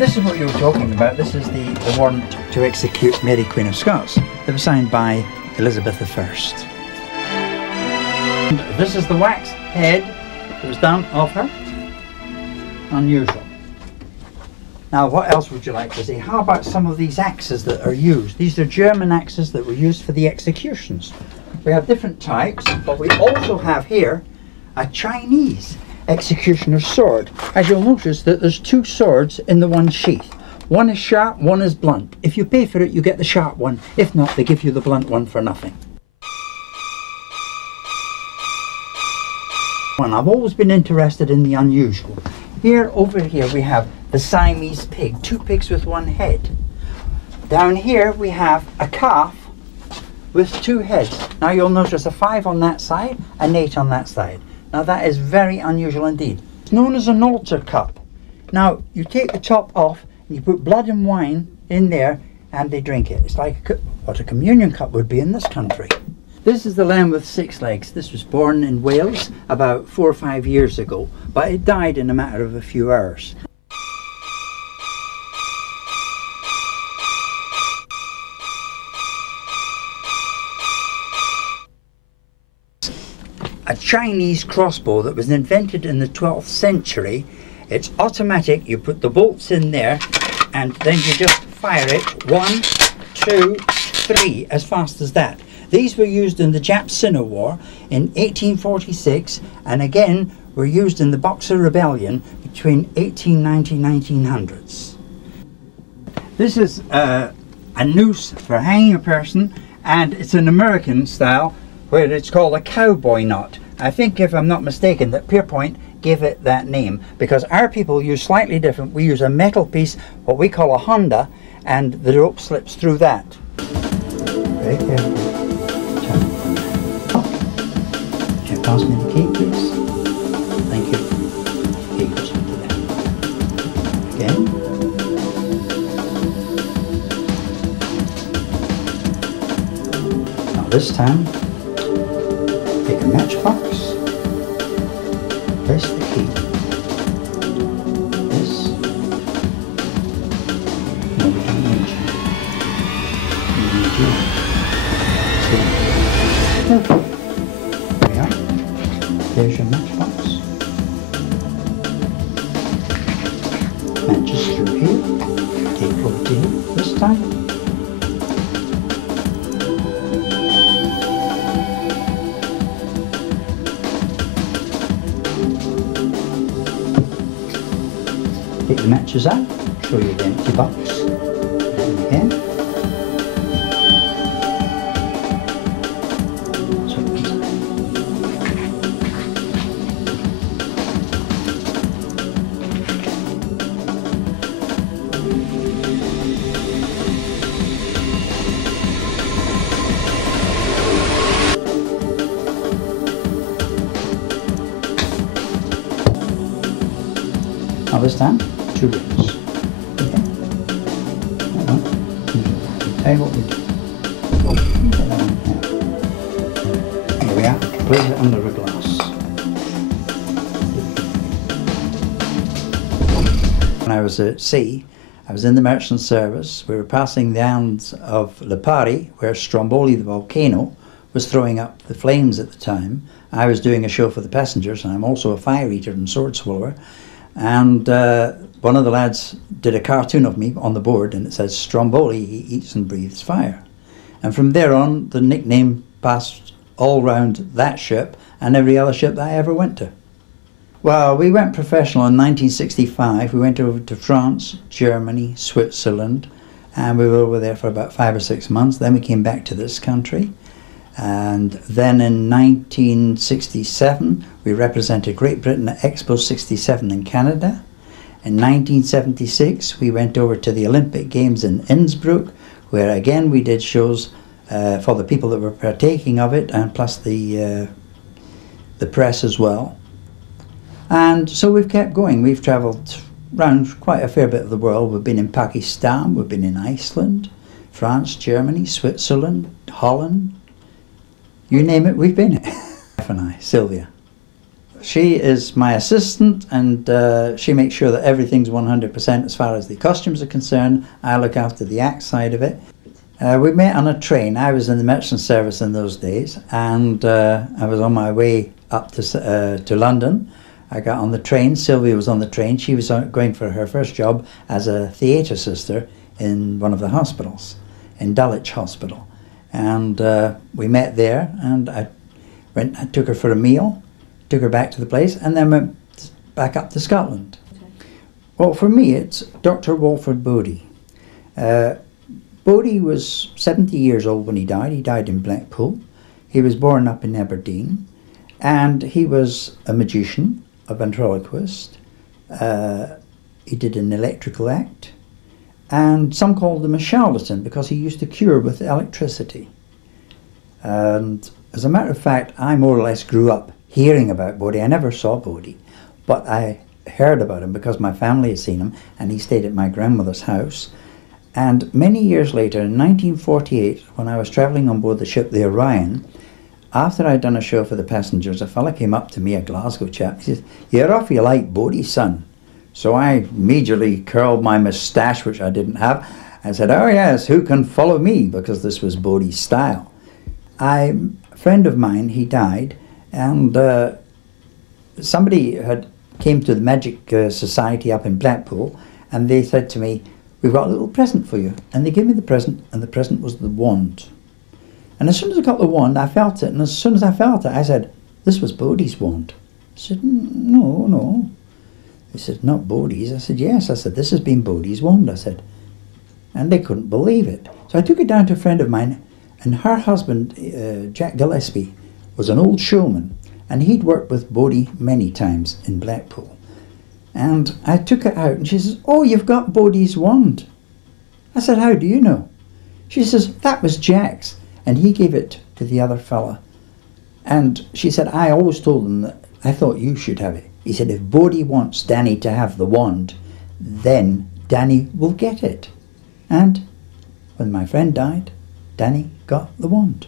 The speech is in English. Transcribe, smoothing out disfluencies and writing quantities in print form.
this is what you were talking about. This is the warrant to execute Mary Queen of Scots that was signed by Elizabeth I. And this is the wax head that was done of her. Unusual. Now what else would you like to see? How about some of these axes that are used? These are German axes that were used for the executions. We have different types, but we also have here a Chinese executioner's sword. As you'll notice that there's two swords in the one sheath. One is sharp, one is blunt. If you pay for it, you get the sharp one. If not, they give you the blunt one for nothing. And I've always been interested in the unusual. Over here we have the Siamese pig, two pigs with one head. Down here we have a calf with two heads. Now you'll notice a 5 on that side, an 8 on that side. Now that is very unusual indeed. It's known as an altar cup. Now you take the top off and you put blood and wine in there and they drink it. It's like what a communion cup would be in this country. This is the lamb with 6 legs. This was born in Wales about 4 or 5 years ago, but it died in a matter of a few hours. A Chinese crossbow that was invented in the 12th century. It's automatic. You put the bolts in there and then you just fire it 1, 2, 3 as fast as that. These were used in the Jap-Sino War in 1846 and again were used in the Boxer Rebellion between 1890 and 1900s. This is a noose for hanging a person, and it's an American style where it's called a cowboy knot. I think, if I'm not mistaken, that Pierpoint gave it that name because our people use slightly different. We use a metal piece, what we call a Honda, and the rope slips through that. Very careful. Can you pass me the key, please? Thank you. Key goes into there. Again. Now this time, take a matchbox, press the key, this, now we don't need you. We need you. So, there we are. There's your matchbox. Matches through here. Take over to here this time. Take the matches out, show you the empty box, and again. So it comes out. Now this time, 2 rings. Okay. Tell you what we do. Here we are. Place it under a glass. When I was at sea, I was in the merchant service. We were passing the islands of Lipari, where Stromboli the volcano was throwing up the flames at the time. I was doing a show for the passengers, and I'm also a fire eater and sword swallower. And one of the lads did a cartoon of me on the board, and it says, Stromboli, he eats and breathes fire. And from there on, the nickname passed all round that ship and every other ship that I ever went to. Well, we went professional in 1965. We went over to France, Germany, Switzerland, and we were over there for about 5 or 6 months. Then we came back to this country. And then in 1967 we represented Great Britain at Expo 67 in Canada. In 1976 we went over to the Olympic Games in Innsbruck, where again we did shows for the people that were partaking of it, and plus the press as well. And so we've kept going. We've travelled around quite a fair bit of the world. We've been in Pakistan, we've been in Iceland, France, Germany, Switzerland, Holland. You name it, we've been. Wife and I, Sylvia. She is my assistant, and she makes sure that everything's 100% as far as the costumes are concerned. I look after the act side of it. We met on a train. I was in the merchant service in those days, and I was on my way up to London. I got on the train. Sylvia was on the train. She was going for her first job as a theatre sister in one of the hospitals, in Dulwich Hospital. And we met there, and I took her for a meal, took her back to the place, and then went back up to Scotland. Okay. Well, for me, it's Dr. Walford Bodie. Bodie was 70 years old when he died. He died in Blackpool. He was born up in Aberdeen, and he was a magician, a ventriloquist. He did an electrical act, and some called him a charlatan because he used to cure with electricity. And as a matter of fact, I more or less grew up hearing about Bodie. I never saw Bodie, but I heard about him because my family had seen him, and he stayed at my grandmother's house. And many years later, in 1948, when I was travelling on board the ship the Orion, after I'd done a show for the passengers, a fella came up to me, a Glasgow chap. He says, "You're awfully like Bodie, son." So I immediately curled my moustache, which I didn't have. I said, "Oh yes, who can follow me?" Because this was Bodie's style. A friend of mine, he died, and somebody came to the Magic Society up in Blackpool, and they said to me, "We've got a little present for you." And they gave me the present, and the present was the wand. And as soon as I got the wand, I felt it, and as soon as I felt it, I said, "This was Bodie's wand." I said, "No, no." He said, "Not Bodie's." I said, "Yes." I said, "This has been Bodie's wand." I said, and they couldn't believe it. So I took it down to a friend of mine, and her husband, Jack Gillespie, was an old showman, and he'd worked with Bodie many times in Blackpool. And I took it out, and she says, "Oh, you've got Bodie's wand." I said, "How do you know?" She says, "That was Jack's, and he gave it to the other fella." And she said, "I always told him that I thought you should have it." He said, "If Bodie wants Danny to have the wand, then Danny will get it." And when my friend died, Danny got the wand.